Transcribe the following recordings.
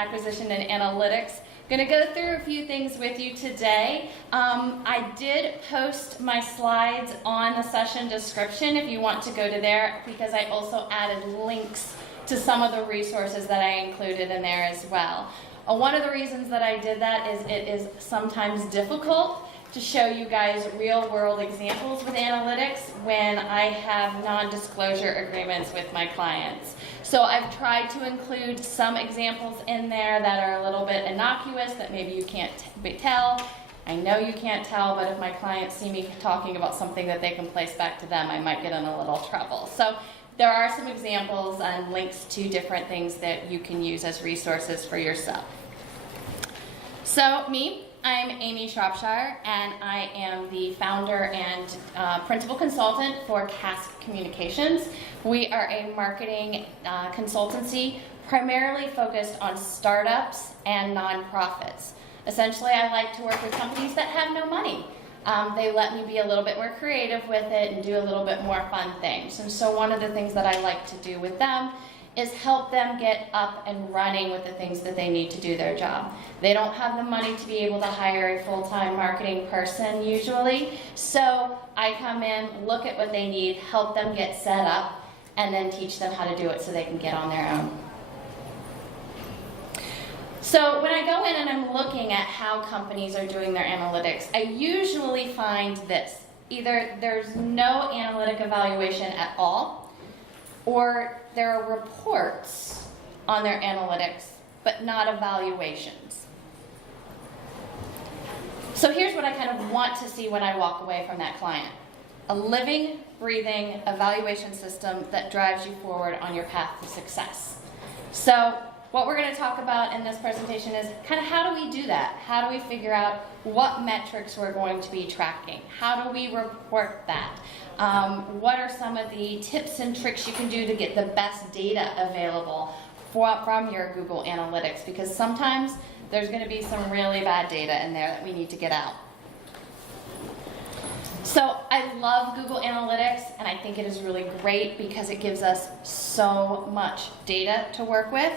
acquisition and analytics. I'm going to go through a few things with you today. I did post my slides on the session description if you want to go to there, because I also added links to some of the resources that I included in there as well. One of the reasons that I did that is it is sometimes difficult to show you guys real-world examples with analytics when I have non-disclosure agreements with my clients. So I've tried to include some examples in there that are a little bit innocuous that maybe you can't tell. I know you can't tell, but if my clients see me talking about something that they can place back to them, I might get in a little trouble. So there are some examples and links to different things that you can use as resources for yourself. So I'm Amy Shropshire, and I am the founder and principal consultant for Cask Communications. We are a marketing consultancy primarily focused on startups and nonprofits. Essentially, I like to work with companies that have no money. They let me be a little bit more creative with it and do a little bit more fun things. And so one of the things that I like to do with them is help them get up and running with the things that they need to do their job. They don't have the money to be able to hire a full-time marketing person usually, so I come in, look at what they need, help them get set up, and then teach them how to do it so they can get on their own. So when I go in and I'm looking at how companies are doing their analytics, I usually find this. Either there's no analytic evaluation at all, or there are reports on their analytics, but not evaluations. So here's what I kind of want to see when I walk away from that client. A living, breathing evaluation system that drives you forward on your path to success. So what we're going to talk about in this presentation is kind of how do we do that? How do we figure out what metrics we're going to be tracking? How do we report that? What are some of the tips and tricks you can do to get the best data available from your Google Analytics? Because sometimes there's going to be some really bad data in there that we need to get out. So I love Google Analytics, and I think it is really great because it gives us so much data to work with.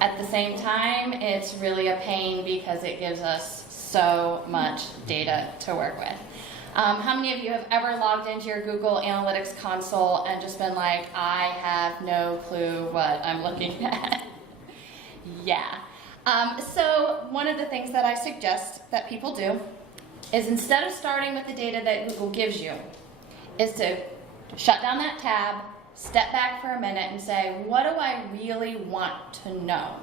At the same time, it's really a pain because it gives us so much data to work with. How many of you have ever logged into your Google Analytics console and just been like, I have no clue what I'm looking at? Yeah. So one of the things that I suggest that people do is, instead of starting with the data that Google gives you, is to shut down that tab, step back for a minute and say, what do I really want to know?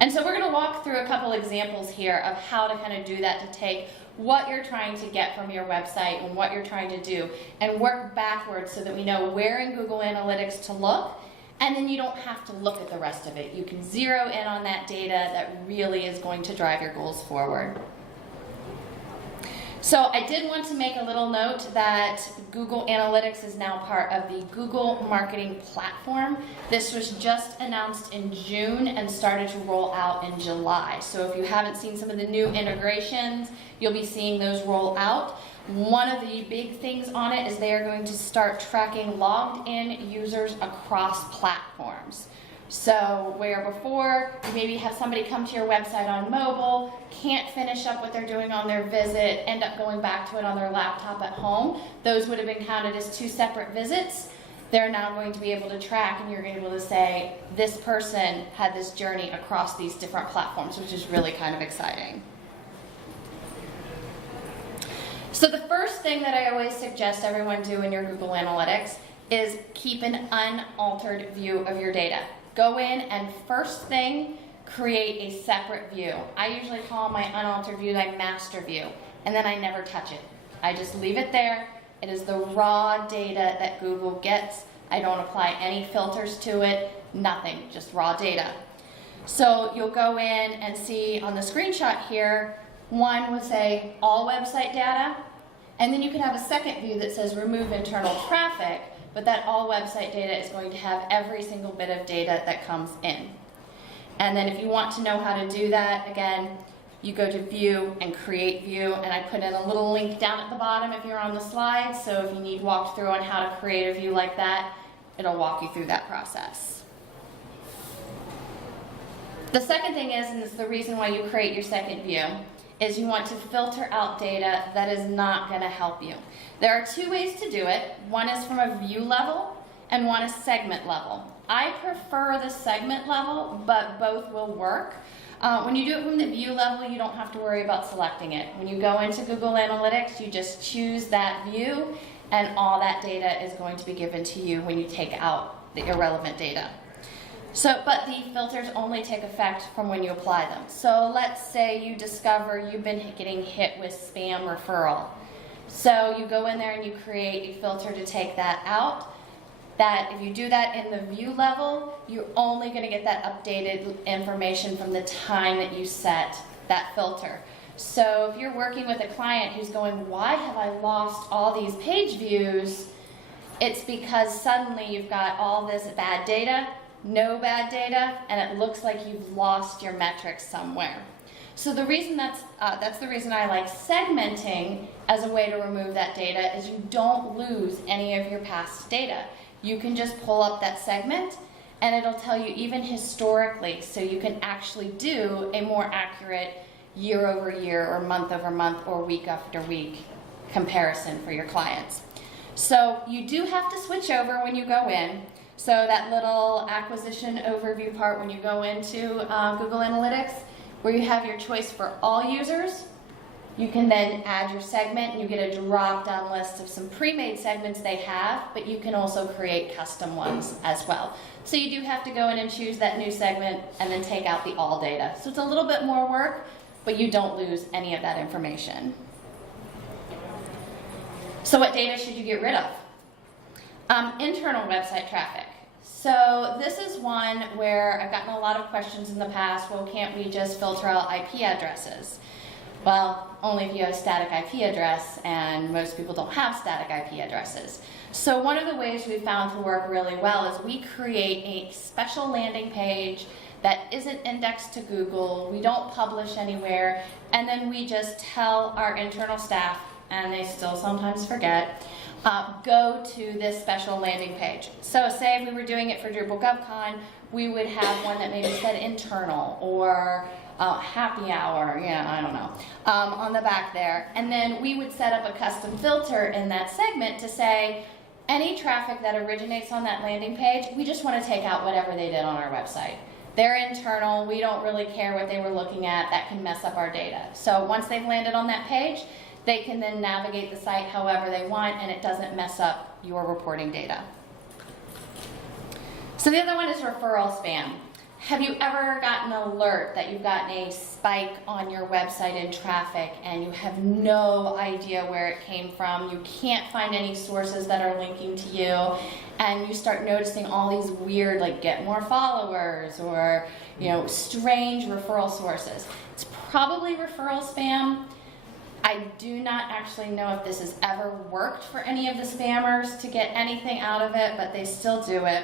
And so we're going to walk through a couple examples here of how to kind of do that, to take what you're trying to get from your website and what you're trying to do and work backwards so that we know where in Google Analytics to look, and then you don't have to look at the rest of it. You can zero in on that data that really is going to drive your goals forward. So I did want to make a little note that Google Analytics is now part of the Google Marketing Platform. This was just announced in June and started to roll out in July. So if you haven't seen some of the new integrations, you'll be seeing those roll out. One of the big things on it is they are going to start tracking logged in users across platforms. So where before you maybe have somebody come to your website on mobile, can't finish up what they're doing on their visit, end up going back to it on their laptop at home, those would have been counted as two separate visits. They're now going to be able to track, and you're able to say, this person had this journey across these different platforms, which is really kind of exciting. So the first thing that I always suggest everyone do in your Google Analytics is keep an unaltered view of your data. Go in and first thing, create a separate view. I usually call my unaltered view my master view, and then I never touch it. I just leave it there. It is the raw data that Google gets. I don't apply any filters to it, nothing, just raw data. So you'll go in and see on the screenshot here, one would say all website data, and then you can have a second view that says remove internal traffic, but that all website data is going to have every single bit of data that comes in. And then if you want to know how to do that, again, you go to View and Create View, and I put in a little link down at the bottom if you're on the slide, so if you need walked through on how to create a view like that, it'll walk you through that process. The second thing is, and it's the reason why you create your second view, is you want to filter out data that is not going to help you. There are two ways to do it. One is from a view level and one is segment level. I prefer the segment level, but both will work. When you do it from the view level, you don't have to worry about selecting it. When you go into Google Analytics, you just choose that view and all that data is going to be given to you when you take out the irrelevant data. But the filters only take effect from when you apply them. So let's say you discover you've been getting hit with spam referral. So you go in there and you create a filter to take that out. That if you do that in the view level, you're only going to get that updated information from the time that you set that filter. So if you're working with a client who's going, why have I lost all these page views? It's because suddenly you've got all this bad data, no bad data, and it looks like you've lost your metrics somewhere. So the reason that's the reason I like segmenting as a way to remove that data is you don't lose any of your past data. You can just pull up that segment and it'll tell you even historically, so you can actually do a more accurate year over year or month over month or week after week comparison for your clients. So you do have to switch over when you go in. So that little acquisition overview part when you go into Google Analytics, where you have your choice for all users, you can then add your segment and you get a drop-down list of some pre-made segments they have, but you can also create custom ones as well. So you do have to go in and choose that new segment and then take out the all data. So it's a little bit more work, but you don't lose any of that information. So what data should you get rid of? Internal website traffic. So this is one where I've gotten a lot of questions in the past, well, can't we just filter out IP addresses? Well, only if you have a static IP address, and most people don't have static IP addresses. So one of the ways we found to work really well is we create a special landing page that isn't indexed to Google, we don't publish anywhere, and then we just tell our internal staff, and they still sometimes forget, go to this special landing page. So say if we were doing it for Drupal GovCon, we would have one that maybe said internal or happy hour, I don't know, on the back there. And then we would set up a custom filter in that segment to say, any traffic that originates on that landing page, we just want to take out whatever they did on our website. They're internal, we don't really care what they were looking at, that can mess up our data. So once they've landed on that page, they can then navigate the site however they want and it doesn't mess up your reporting data. So the other one is referral spam. Have you ever gotten an alert that you've gotten a spike on your website in traffic and you have no idea where it came from? You can't find any sources that are linking to you, and you start noticing all these weird, like get more followers or strange referral sources. It's probably referral spam. I do not actually know if this has ever worked for any of the spammers to get anything out of it, but they still do it.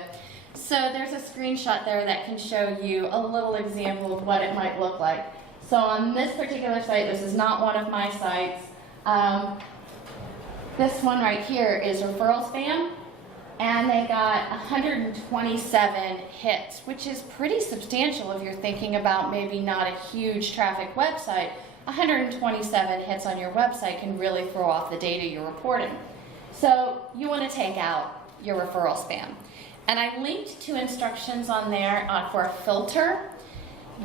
So there's a screenshot there that can show you a little example of what it might look like. So on this particular site, this is not one of my sites, this one right here is referral spam, and they got 127 hits, which is pretty substantial if you're thinking about maybe not a huge traffic website. 127 hits on your website can really throw off the data you're reporting. So you want to take out your referral spam. And I linked to instructions on there for a filter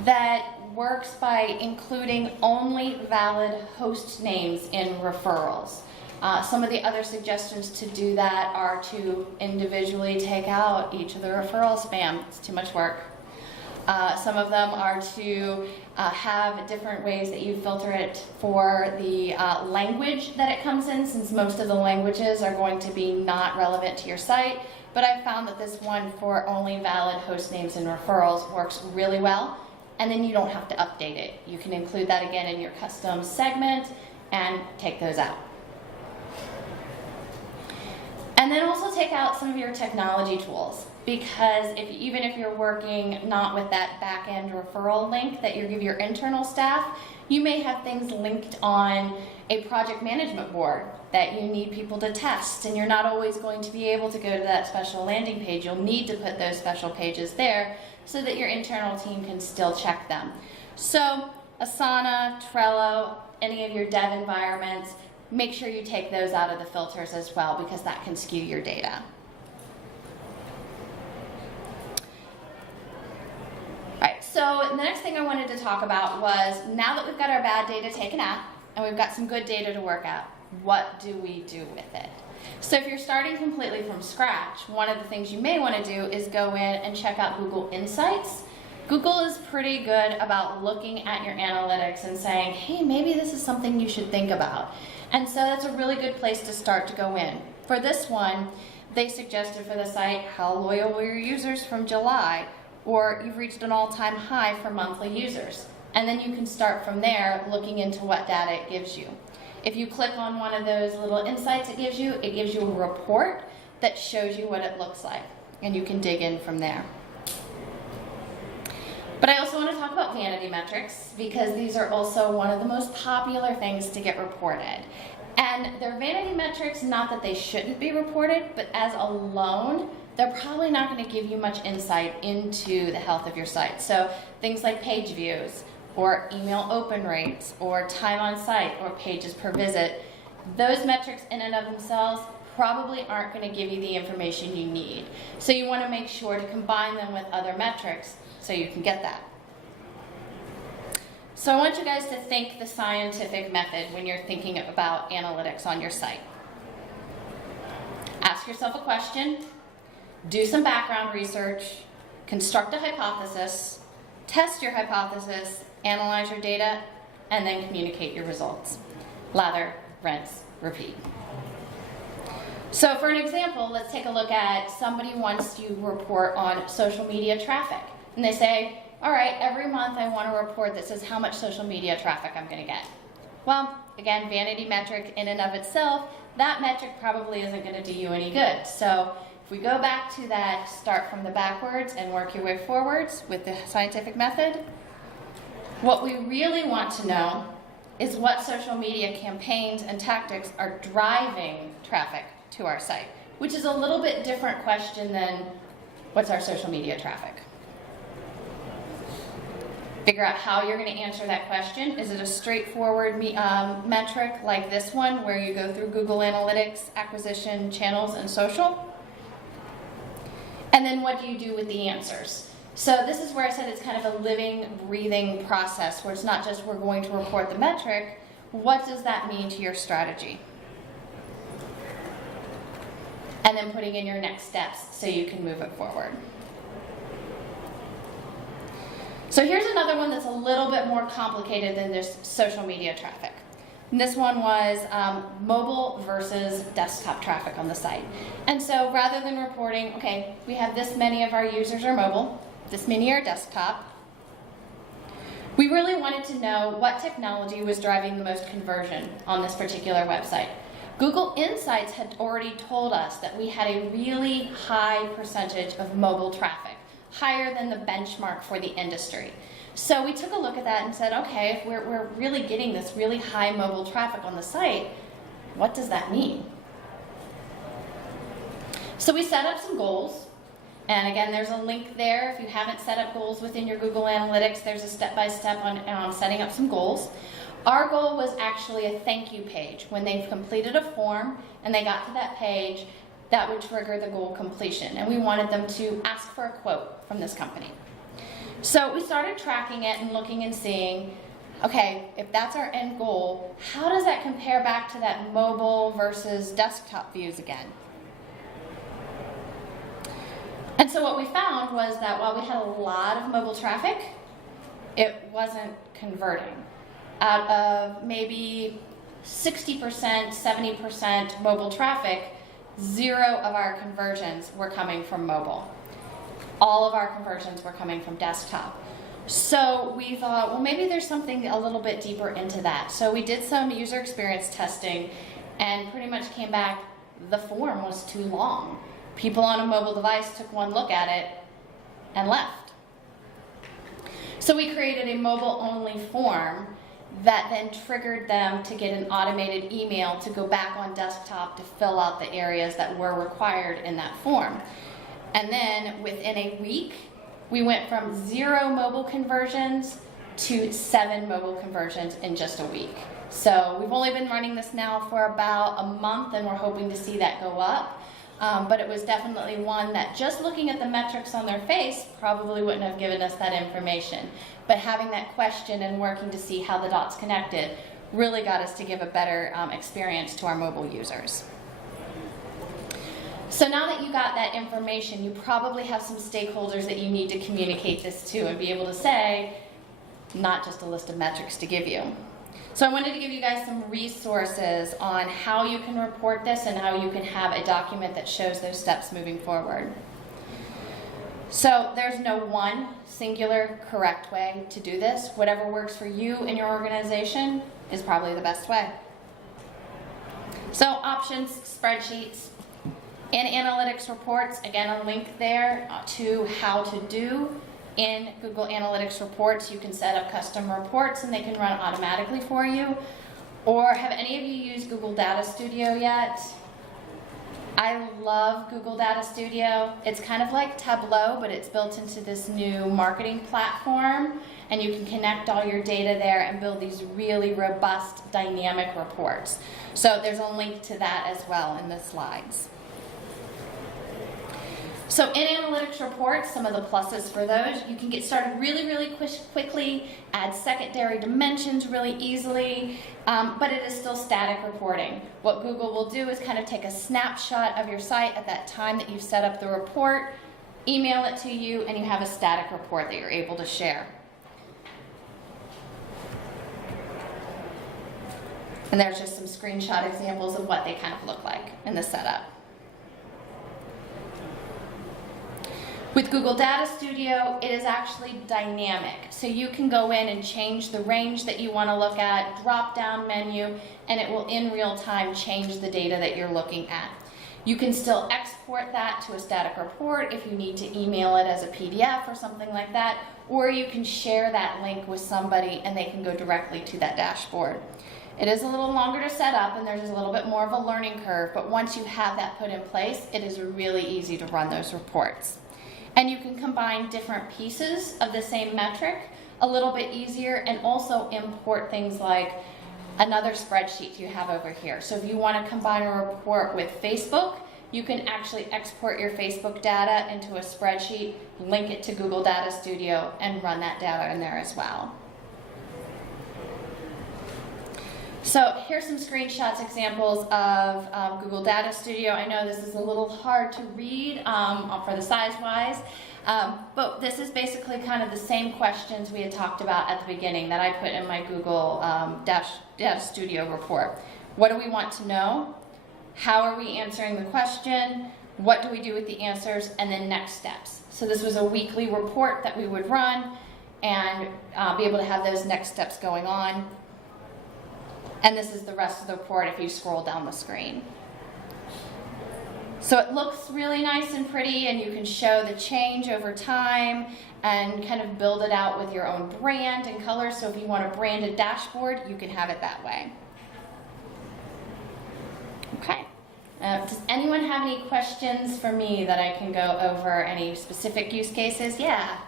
that works by including only valid host names in referrals. Some of the other suggestions to do that are to individually take out each of the referral spam. It's too much work. Some of them are to have different ways that you filter it for the language that it comes in, since most of the languages are going to be not relevant to your site. But I found that this one for only valid host names and referrals works really well, and then you don't have to update it. You can include that again in your custom segment and take those out. And then also take out some of your technology tools, because even if you're working not with that back-end referral link that you give your internal staff, you may have things linked on a project management board that you need people to test, and you're not always going to be able to go to that special landing page. You'll need to put those special pages there. so that your internal team can still check them. So Asana, Trello, any of your dev environments, make sure you take those out of the filters as well, because that can skew your data. All right, so the next thing I wanted to talk about was, now that we've got our bad data taken out and we've got some good data to work at, what do we do with it? So if you're starting completely from scratch, one of the things you may want to do is go in and check out Google Insights. Google is pretty good about looking at your analytics and saying, hey, maybe this is something you should think about. And so that's a really good place to start to go in. For this one, they suggested for the site, how loyal were your users from July? Or you've reached an all-time high for monthly users. And then you can start from there looking into what data it gives you. If you click on one of those little insights it gives you a report that shows you what it looks like. And you can dig in from there. But I also want to talk about Vanity Metrics, because these are also one of the most popular things to get reported. And they're Vanity Metrics, not that they shouldn't be reported, but as alone, they're probably not going to give you much insight into the health of your site. So things like page views, or email open rates, or time on site, or pages per visit, those metrics in and of themselves probably aren't going to give you the information you need. So you want to make sure to combine them with other metrics so you can get that. So I want you guys to think the scientific method when you're thinking about analytics on your site. Ask yourself a question, do some background research, construct a hypothesis, test your hypothesis, analyze your data, and then communicate your results. Lather, rinse, repeat. So for an example, let's take a look at somebody wants you to report on social media traffic. And they say, all right, every month I want a report that says how much social media traffic I'm going to get. Well, again, vanity metric in and of itself, that metric probably isn't going to do you any good. So if we go back to that, start from the backwards and work your way forwards with the scientific method, what we really want to know is what social media campaigns and tactics are driving traffic to our site, which is a little bit different question than what's our social media traffic. Figure out how you're going to answer that question. Is it a straightforward metric like this one, where you go through Google Analytics, acquisition, channels, and social? And then what do you do with the answers? So this is where I said it's kind of a living, breathing process, where it's not just we're going to report the metric. What does that mean to your strategy? And then putting in your next steps so you can move it forward. So here's another one that's a little bit more complicated than just social media traffic. And this one was mobile versus desktop traffic on the site. And so rather than reporting, okay, we have this many of our users are mobile, this many are desktop, we really wanted to know what technology was driving the most conversion on this particular website. Google Insights had already told us that we had a really high percentage of mobile traffic, higher than the benchmark for the industry. So we took a look at that and said, okay, if we're really getting this really high mobile traffic on the site, what does that mean? So we set up some goals. And again, there's a link there. If you haven't set up goals within your Google Analytics, there's a step-by-step on setting up some goals. Our goal was actually a thank you page. When they've completed a form and they got to that page, that would trigger the goal completion. And we wanted them to ask for a quote from this company. So we started tracking it and looking and seeing, okay, if that's our end goal, how does that compare back to that mobile versus desktop views again? And so what we found was that while we had a lot of mobile traffic, it wasn't converting. Out of maybe 60%, 70% mobile traffic, 0 of our conversions were coming from mobile. All of our conversions were coming from desktop. So we thought, well, maybe there's something a little bit deeper into that. So we did some user experience testing and pretty much came back, the form was too long. People on a mobile device took one look at it and left. So we created a mobile-only form that then triggered them to get an automated email to go back on desktop to fill out the areas that were required in that form. And then within a week, we went from 0 mobile conversions to 7 mobile conversions in just a week. So we've only been running this now for about a month, and we're hoping to see that go up. But it was definitely one that just looking at the metrics on their face probably wouldn't have given us that information. But having that question and working to see how the dots connected really got us to give a better experience to our mobile users. So now that you got that information, you probably have some stakeholders that you need to communicate this to and be able to say, not just a list of metrics to give you. So I wanted to give you guys some resources on how you can report this and how you can have a document that shows those steps moving forward. So there's no one singular correct way to do this. Whatever works for you and your organization is probably the best way. So options, spreadsheets, and analytics reports. Again, a link there to how to do in Google Analytics reports. You can set up custom reports and they can run automatically for you. Or have any of you used Google Data Studio yet? I love Google Data Studio. It's kind of like Tableau, but it's built into this new marketing platform, and you can connect all your data there and build these really robust dynamic reports. So there's a link to that as well in the slides. So in analytics reports, some of the pluses for those, you can get started really quickly, add secondary dimensions really easily, but it is still static reporting. What Google will do is kind of take a snapshot of your site at that time that you've set up the report, email it to you, and you have a static report that you're able to share. And there's just some screenshot examples of what they kind of look like in the setup. With Google Data Studio, it is actually dynamic. So you can go in and change the range that you want to look at, drop-down menu, and it will in real time change the data that you're looking at. You can still export that to a static report if you need to email it as a PDF or something like that, or you can share that link with somebody and they can go directly to that dashboard. It is a little longer to set up and there's a little bit more of a learning curve, but once you have that put in place, it is really easy to run those reports. And you can combine different pieces of the same metric a little bit easier, and also import things like another spreadsheet you have over here. So if you want to combine a report with Facebook, you can actually export your Facebook data into a spreadsheet, link it to Google Data Studio, and run that data in there as well. So here's some screenshots, examples of Google Data Studio. I know this is a little hard to read for the size-wise, but this is basically kind of the same questions we had talked about at the beginning that I put in my Google Data Studio report. What do we want to know? How are we answering the question? What do we do with the answers? And then next steps. So this was a weekly report that we would run and be able to have those next steps going on. And this is the rest of the report if you scroll down the screen. So it looks really nice and pretty, and you can show the change over time and kind of build it out with your own brand and color. So if you want a branded dashboard, you can have it that way. Okay. Does anyone have any questions for me that I can go over? Any specific use cases? Yeah.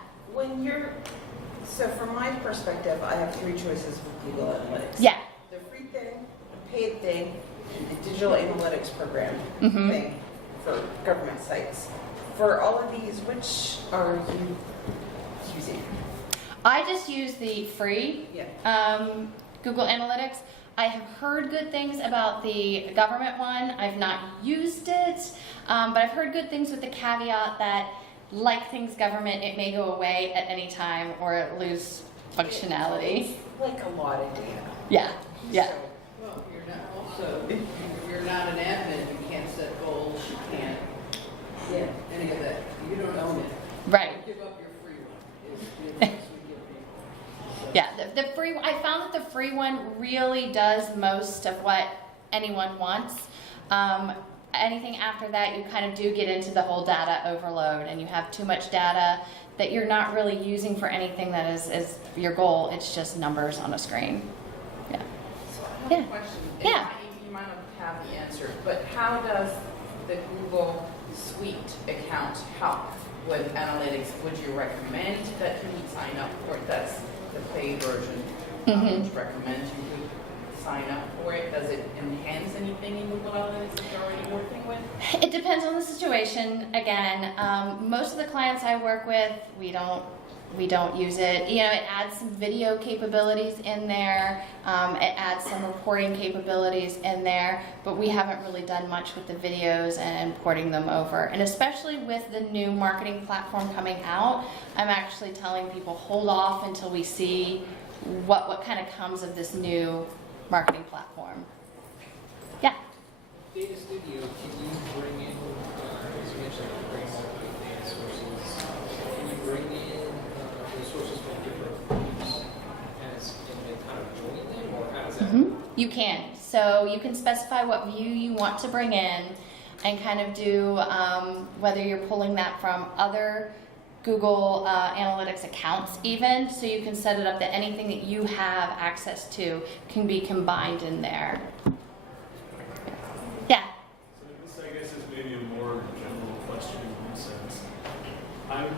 So from my perspective, I have 3 choices with Google Analytics. Yeah. The free thing, the paid thing, and the digital analytics program thing for government sites. For all of these, which are you using? I just use the free Google Analytics. I have heard good things about the government one. I've not used it, but I've heard good things with the caveat that, like things government, it may go away at any time or lose functionality. It's like a lot of data. Yeah, yeah. So, well, you're not an admin, you can't set goals, you can't, any of that, you don't own it. Right. Give up your free one, is the advice we give people. So. Yeah, the free. I found that the free one really does most of what anyone wants. Anything after that, you kind of do get into the whole data overload, and you have too much data that you're not really using for anything that is your goal. It's just numbers on a screen. Yeah. So I have a question. Yeah. You might not have the answer, but how does the Google Suite account help? with analytics, would you recommend that you sign up for it? That's the paid version. Would you recommend you sign up for it? Does it enhance anything in Google Analytics that you're already working with? It depends on the situation. Again, most of the clients I work with, we don't use it. You know, it adds some video capabilities in there. It adds some reporting capabilities in there, but we haven't really done much with the videos and porting them over. And especially with the new marketing platform coming out, I'm actually telling people hold off until we see what kind of comes of this new marketing platform. Yeah. Data Studio, can you bring in, as you mentioned, bring multiple data sources? Can you bring in resources from different groups and kind of join them, or how does that? You can. So you can specify what view you want to bring in and kind of do whether you're pulling that from other Google Analytics accounts even, so you can set it up that anything that you have access to can be combined in there. Yeah. So this, I guess, is maybe a more general question in one sense. I'm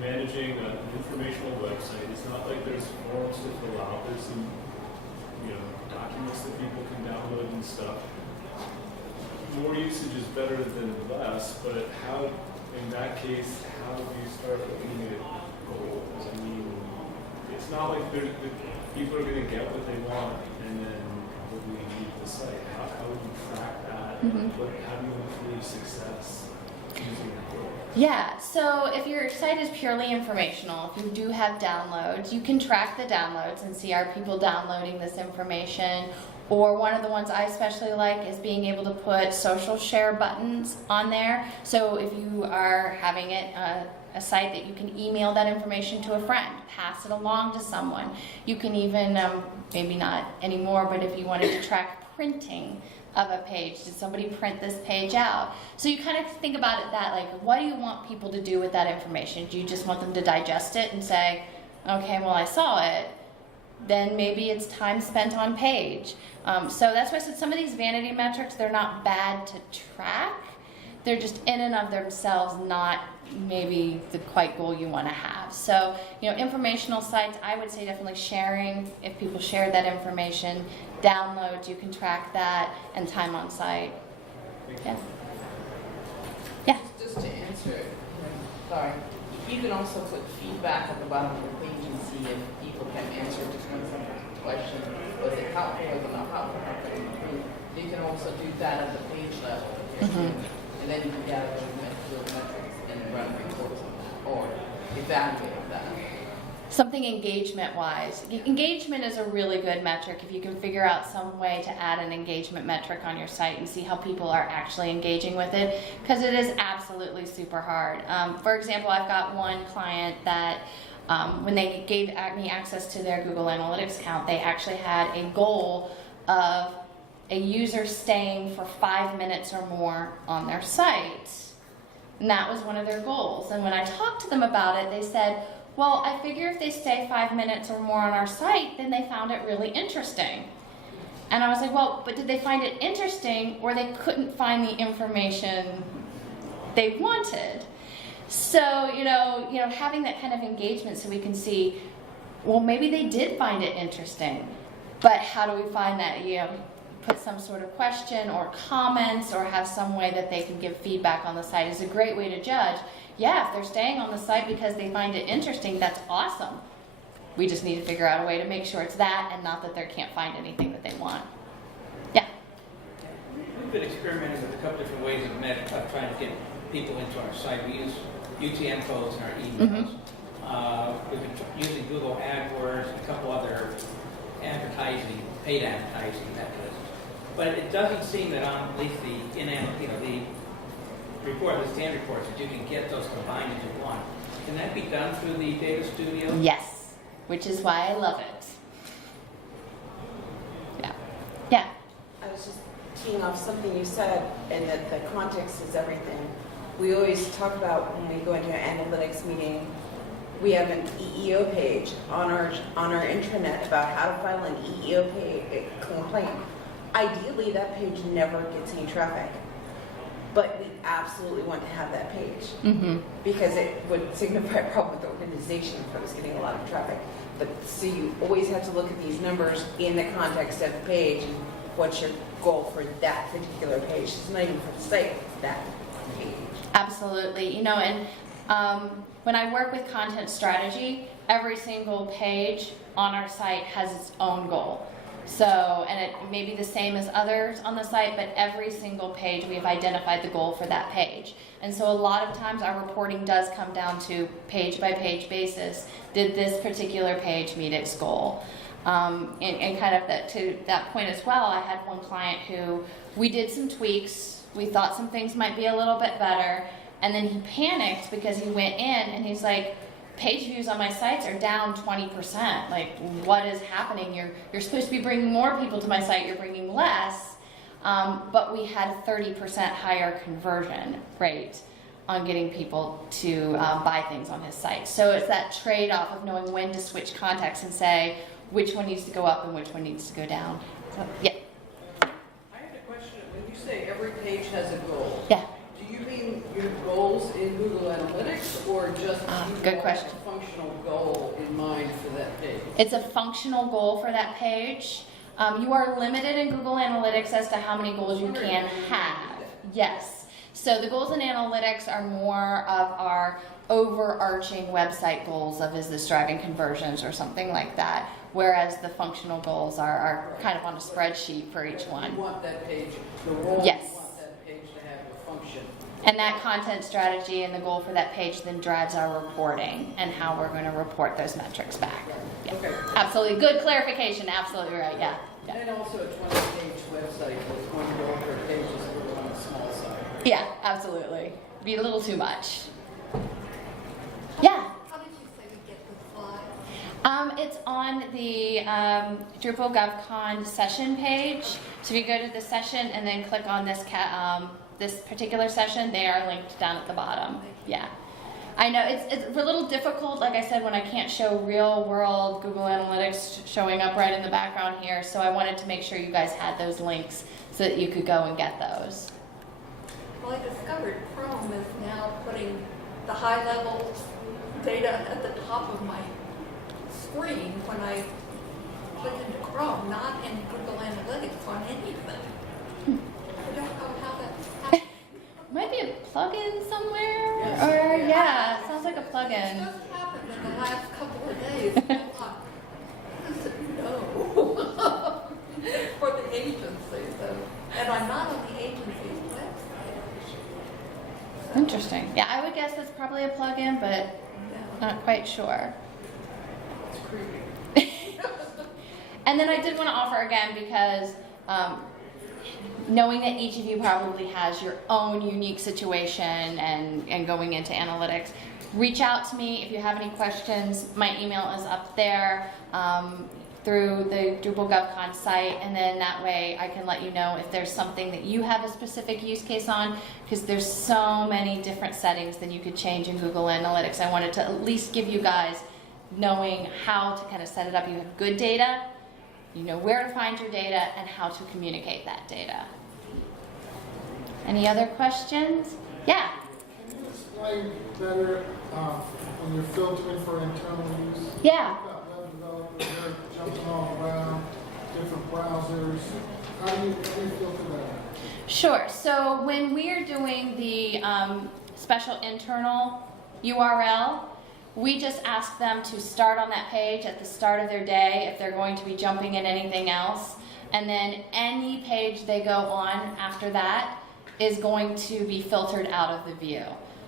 managing an informational website. It's not like there's forms to fill out. There's some, documents that people can download and stuff. More usage is better than less, but how, in that case, how do you start looking at goals? I mean, it's not like people are going to get what they want and then probably leave the site. How would you track that? How do you improve success using a goal? Yeah, so if your site is purely informational, if you do have downloads, you can track the downloads and see are people downloading this information. Or one of the ones I especially like is being able to put social share buttons on there. So if you are having it a site that you can email that information to a friend, pass it along to someone. You can even, maybe not anymore, but if you wanted to track printing of a page, did somebody print this page out? So you kind of think about it that, like, what do you want people to do with that information? Do you just want them to digest it and say, okay, well, I saw it, then maybe it's time spent on page. So that's why I said some of these vanity metrics, they're not bad to track. They're just in and of themselves not maybe the quite goal you want to have. So, informational sites, I would say definitely sharing. If people share that information, downloads, you can track that, and time on site. Yeah. Yeah. Just to answer it, sorry, you can also put feedback at the bottom of the page and see if people can answer different questions. Was it helpful? Was it not helpful? How could it improve? You can also do that at the page level. And then you can gather those metrics and run reports on that or evaluate that. Something engagement-wise. Engagement is a really good metric if you can figure out some way to add an engagement metric on your site and see how people are actually engaging with it, because it is absolutely super hard. For example, I've got one client that when they gave me access to their Google Analytics account, they actually had a goal of a user staying for 5 minutes or more on their site. And that was one of their goals. And when I talked to them about it, they said, well, I figure if they stay 5 minutes or more on our site, then they found it really interesting. And I was like, well, but did they find it interesting or they couldn't find the information they wanted? So, having that kind of engagement so we can see, well, maybe they did find it interesting, but how do we find that? Put some sort of question or comments or have some way that they can give feedback on the site is a great way to judge. Yeah, if they're staying on the site because they find it interesting, that's awesome. We just need to figure out a way to make sure it's that and not that they can't find anything that they want. Yeah. We've been experimenting with a couple different ways of trying to get people into our site. We use UTM codes in our emails. We've been using Google AdWords and a couple other advertising, paid advertising mechanisms. But it doesn't seem that on at least the report, the standard reports, that you can get those combined into one. Can that be done through the Data Studio? Yes, which is why I love it. Yeah. Yeah. I was just teeing off something you said, and that the context is everything. We always talk about when we go into an analytics meeting, we have an EEO page on our intranet about how to file an EEO complaint. Ideally, that page never gets any traffic, but we absolutely want to have that page Mm-hmm. because it would signify a problem with the organization if it was getting a lot of traffic. But so you always have to look at these numbers in the context of the page and what's your goal for that particular page. It's not even for the site, it's that page. Absolutely. You know, and when I work with content strategy, every single page on our site has its own goal. So, and it may be the same as others on the site, but every single page we've identified the goal for that page. And so a lot of times our reporting does come down to page by page basis. Did this particular page meet its goal? And kind of that, to that point as well, I had one client who we did some tweaks. We thought some things might be a little bit better. And then he panicked because he went in and he's like, page views on my sites are down 20%. Like, what is happening? You're supposed to be bringing more people to my site. You're bringing less. But we had a 30% higher conversion rate on getting people to buy things on his site. So it's that trade-off of knowing when to switch contexts and say which one needs to go up and which one needs to go down. So, yeah. I have a question. When you say every page has a goal, Yeah. do you mean your goals in Google Analytics or just you Good want question. a functional goal in mind for that page? It's a functional goal for that page. You are limited in Google Analytics as to how many goals you can have. Yes. So the goals in analytics are more of our overarching website goals of is this driving conversions or something like that, whereas the functional goals are kind of on a spreadsheet for each You one. want that page, the role, Yes. you want that page to have a function. And that content strategy and the goal for that page then drives our reporting and how we're going to report those metrics back. Yeah. Okay. Absolutely. Good clarification. Absolutely right. Yeah. Yeah. And also a 20-page website with one goal per page is a little on the small side. Yeah, absolutely. Be a little too much. Yeah. How did you say we get the slide? It's on the Drupal GovCon session page. So if you go to the session and then click on this this particular session, they are linked down at the bottom. Yeah. I know it's a little difficult, like I said, when I can't show real world Google Analytics showing up right in the background here. So I wanted to make sure you guys had those links so that you could go and get those. Well, I discovered Chrome is now putting the high-level data at the top of my screen when I click into Chrome, not in Google Analytics on anything. I don't know how that's happening. Might be a plugin somewhere, Yes. or yeah, sounds like a It plugin. just happened in the last couple of days. And I thought, this is no for the agency. So, and I'm not on the agency's website. So, Interesting. Yeah, I would guess that's probably a plugin, but yeah. not quite sure. It's creepy. And then I did want to offer again because knowing that each of you probably has your own unique situation and going into analytics, reach out to me if you have any questions. My email is up there through the Drupal GovCon site, and then that way I can let you know if there's something that you have a specific use case on, because there's so many different settings that you could change in Google Analytics. I wanted to at least give you guys knowing how to kind of set it up. You have good data, you know where to find your data, and how to communicate that data. Any other questions? Yeah. Can you explain better when you're filtering for internal use? Yeah. You've got web developers, they're jumping all around, different browsers. How do you filter that? Sure. So when we are doing the special internal URL, we just ask them to start on that page at the start of their day if they're going to be jumping in anything else. And then any page they go on after that is going to be filtered out of the view.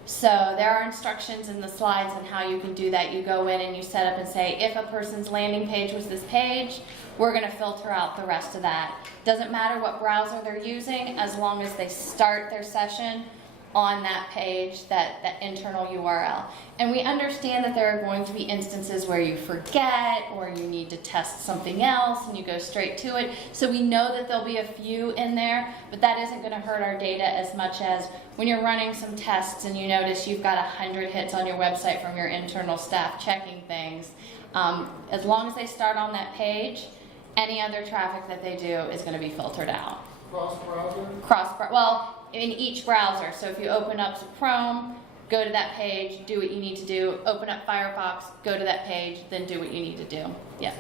So there are instructions in the slides on how you can do that. You go in and you set up and say, if a person's landing page was this page, we're going to filter out the rest of that. Doesn't matter what browser they're using, as long as they start their session on that page, that internal URL. And we understand that there are going to be instances where you forget or you need to test something else and you go straight to it. So we know that there'll be a few in there, but that isn't going to hurt our data as much as when you're running some tests and you notice you've got 100 hits on your website from your internal staff checking things. As long as they start on that page, any other traffic that they do is going to be filtered out. Cross-browser? Well, in each browser. So if you open up Chrome, go to that page, do what you need to do. Open up Firefox, go to that page, then do what you need to do. Yeah.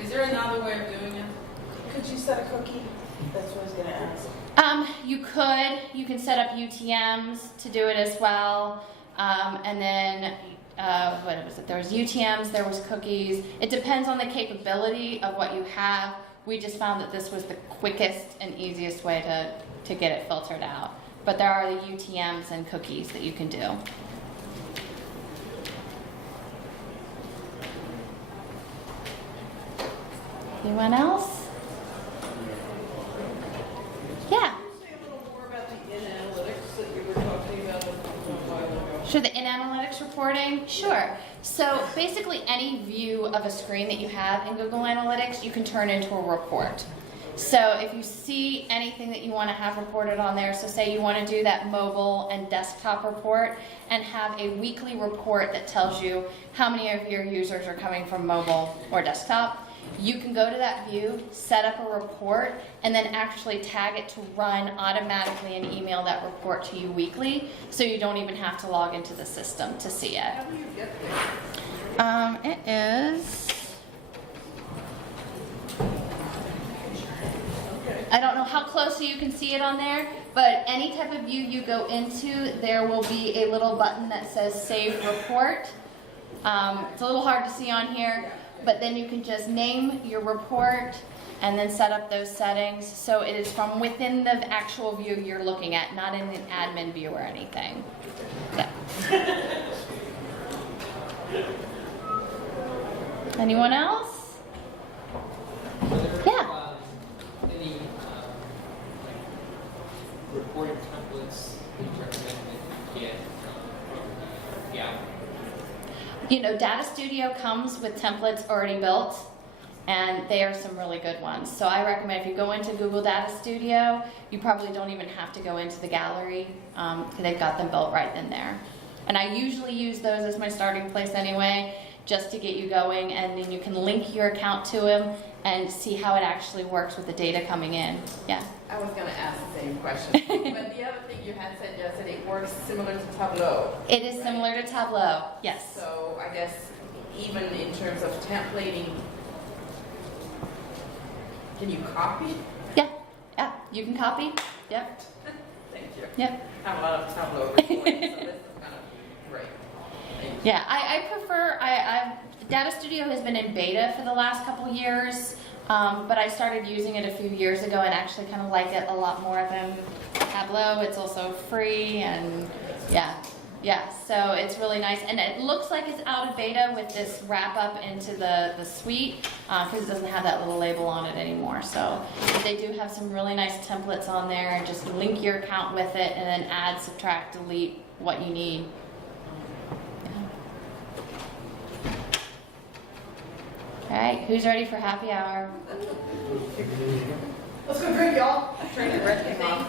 Is there another way of doing it? Could you set a cookie? That's what I was gonna ask. You can set up UTMs to do it as well. And then, what was it? There was UTMs, there was cookies. It depends on the capability of what you have. We just found that this was the quickest and easiest way to get it filtered out. But there are the UTMs and cookies that you can do. Anyone else? Yeah. Say a little more about the in-analytics that you were talking about a while ago. Sure, the in-analytics reporting? Sure. So basically any view of a screen that you have in Google Analytics, you can turn into a report. So if you see anything that you want to have reported on there, so say you want to do that mobile and desktop report and have a weekly report that tells you how many of your users are coming from mobile or desktop, you can go to that view, set up a report, and then actually tag it to run automatically and email that report to you weekly, so you don't even have to log into the system to see it. How do you get there? It is... I don't know how closely you can see it on there, but any type of view you go into, there will be a little button that says Save Report. It's a little hard to see on here, but then you can just name your report and then set up those settings. So it is from within the actual view you're looking at, not in an admin view or anything. Yeah. Anyone else? Yeah. Any like reporting templates that you recommend that you get from Gallery? You know, Data Studio comes with templates already built, and they are some really good ones. So I recommend if you go into Google Data Studio, you probably don't even have to go into the gallery, because they've got them built right in there. And I usually use those as my starting place anyway, just to get you going, and then you can link your account to them and see how it actually works with the data coming in. Yeah. I was going to ask the same question. But the other thing you had said yesterday, it works similar to Tableau. It is similar to Tableau, yes. So I guess even in terms of templating, can you copy? Yeah, yeah, you can copy. Yep, Thank you. yep. I have a lot of Tableau reporting, so this is kind of great. Thank you. Yeah, I prefer, Data Studio has been in beta for the last couple years, but I started using it a few years ago and actually kind of like it a lot more than Tableau. It's also free, and yeah, so it's really nice. And it looks like it's out of beta with this wrap up into the suite, because it doesn't have that little label on it anymore. So they do have some really nice templates on there, and just link your account with it and then add, subtract, delete what you need. All right, who's ready for happy hour? Let's go drink, y'all. Turn the red thing off.